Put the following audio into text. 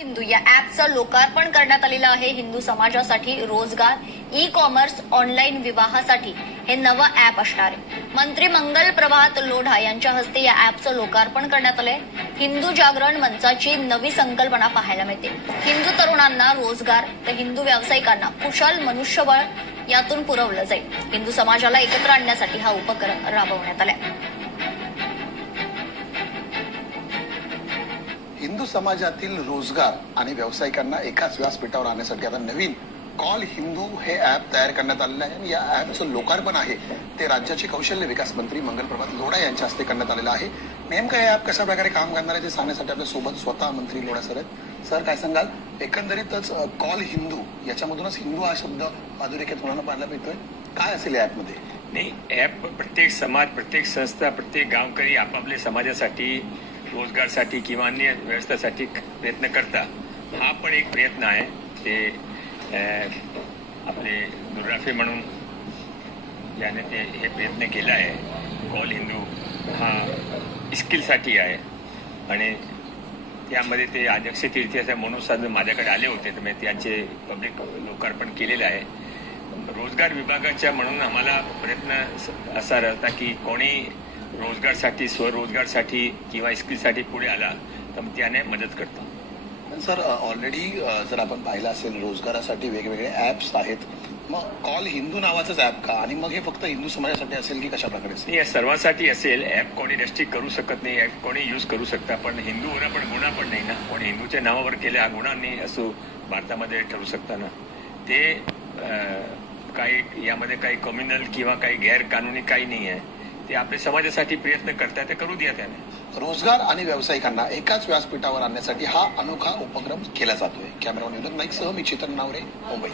हिंदू या ऍपचं लोकार्पण करण्यात आलेलं आहे. हिंदू समाजासाठी रोजगार, ई कॉमर्स, ऑनलाईन विवाहासाठी हे नवं ऍप असणार आहे. मंत्री मंगल प्रभात लोढा यांच्या हस्ते या ऍपचं लोकार्पण करण्यात आलंय. हिंदू जागरण मंचाची नवी संकल्पना पाहायला मिळते. हिंदू तरुणांना रोजगार तर हिंदू व्यावसायिकांना कुशल मनुष्यबळ यातून पुरवलं जाईल. हिंदू समाजाला एकत्र आणण्यासाठी हा उपक्रम राबवण्यात आलाय. हिंदू समाजातील रोजगार आणि व्यावसायिकांना एकाच व्यासपीठावर आणण्यासाठी आता नवीन कॉल हिंदू हे ऍप तयार करण्यात आलेलं आहे. आणि या ऍपचं लोकार्पण आहे ते राज्याचे कौशल्य विकास मंत्री मंगल प्रभात लोढा यांच्या हस्ते करण्यात आलेलं आहे. नेमकं हे ऍप कशा प्रकारे काम करणार आहे ते सांगण्यासाठी आपल्या सोबत स्वतः मंत्री लोढा सर आहेत. सर, काय सांगाल? एकंदरीतच कॉल हिंदू याच्यामधूनच हिंदू हा शब्द अधोरेखित होताना पाहायला मिळतोय. काय असेल या ऍपमध्ये? नाही, ऍप प्रत्येक समाज, प्रत्येक संस्था, प्रत्येक गावकरी आपापल्या समाजासाठी, रोजगारसाठी किंवा अन्य व्यवस्थेसाठी प्रयत्न करता. हा पण एक प्रयत्न आहे. ते आपले दुर्राफे म्हणून याने ते हे प्रयत्न केला आहे. कॉल हिंदू हा स्किलसाठी आहे आणि त्यामध्ये ते अध्यक्ष तीर्थाचे म्हणून माझ्याकडे आले होते, तर मी त्यांचे पब्लिक लोकार्पण केलेलं आहे. रोजगार विभागाच्या म्हणून आम्हाला प्रयत्न असा होता की कोणी रोजगारसाठी, स्वरोजगारसाठी किंवा स्किलसाठी पुढे आला तर त्याने मदत करतो. सर, ऑलरेडी जर आपण पाहिलं असेल रोजगारासाठी वेगवेगळे ऍप्स आहेत. मग कॉल हिंदू नावाचंच ऍप का? आणि मग हे फक्त हिंदू समाजासाठी असेल की कशा प्रकारे असेल? या सर्वांसाठी असेल. ऍप कोणी रेस्ट्रिक्ट करू शकत नाही, ऍप कोणी यूज करू शकता. पण हिंदू होणं पण गुन्हा पण नाही ना. कोणी हिंदूच्या नावावर केले हा गुन्हा नाही असो भारतामध्ये ठरू शकता ना. ते काही यामध्ये काही कम्युनल किंवा काही गैरकानूनी काही नाही आहे. ते आपल्या समाजासाठी प्रयत्न करतात, ते करू द्या त्याने. रोजगार आणि व्यावसायिकांना एकाच व्यासपीठावर आणण्यासाठी हा अनोखा उपक्रम केला जातोय. कॅमेरामॅन विनोद नाईकसह मी चेतन नावरे, मुंबई.